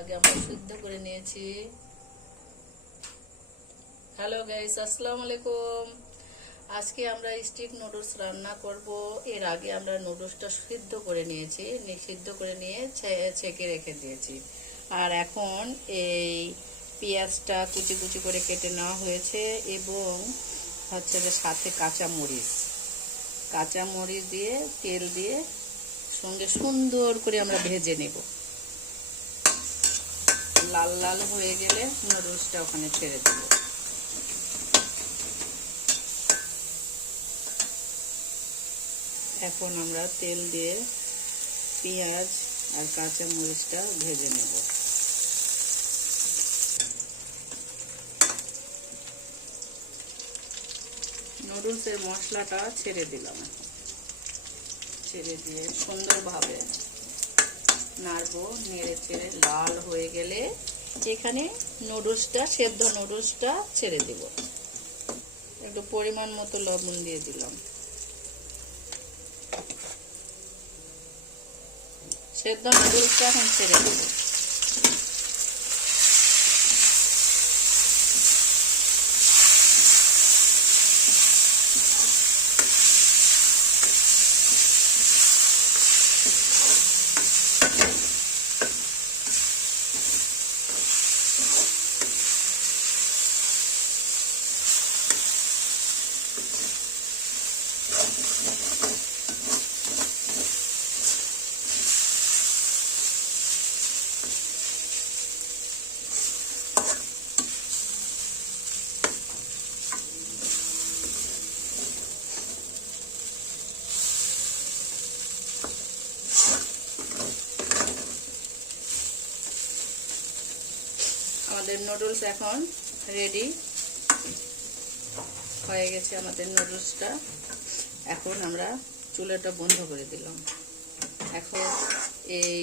আগে আমরা সিদ্ধ করে নিয়েছি। হ্যালো গাইস, আসসালামু আলাইকুম। আজকে আমরা স্টিক নুডলস রান্না করব। এর আগে আমরা নুডলসটা সিদ্ধ করে নিয়েছি, সিদ্ধ করে নিয়ে ছেঁকে রেখে দিয়েছি। আর এখন এই পেঁয়াজটা কুচি কুচি করে কেটে নেওয়া হয়েছে এবং হচ্ছে যে সাথে কাঁচা মরিচ দিয়ে তেল দিয়ে সঙ্গে সুন্দর করে আমরা ভেজে নেব। লাল লাল হয়ে গেলে নুডলসটা ওখানে ছেড়ে দেব। এখন আমরা তেল দিয়ে পেঁয়াজ আর কাঁচা মরিচটা ভেজে নেব। নুডলসের মশলাটা ছেড়ে দিলাম। ছেড়ে দিয়ে সুন্দরভাবে নাড়বো। নেড়ে চেড়ে লাল হয়ে গেলে এখানে সেদ্ধ নুডলসটা ছেড়ে দেব। একটু পরিমাণ মতো লবণ দিয়ে দিলাম। সেদ্ধ নুডলসটা এখন ছেড়ে দেব। আমাদের নুডলস এখন রেডি হয়ে গেছে। আমাদের নুডলসটা এখন আমরা চুলাটা বন্ধ করে দিলাম। এখন এই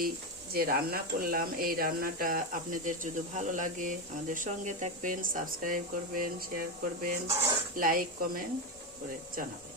যে রান্না করলাম, এই রান্নাটা আপনাদের যদি ভালো লাগে আমাদের সঙ্গে থাকবেন, সাবস্ক্রাইব করবেন, শেয়ার করবেন, লাইক কমেন্ট করে জানাবেন।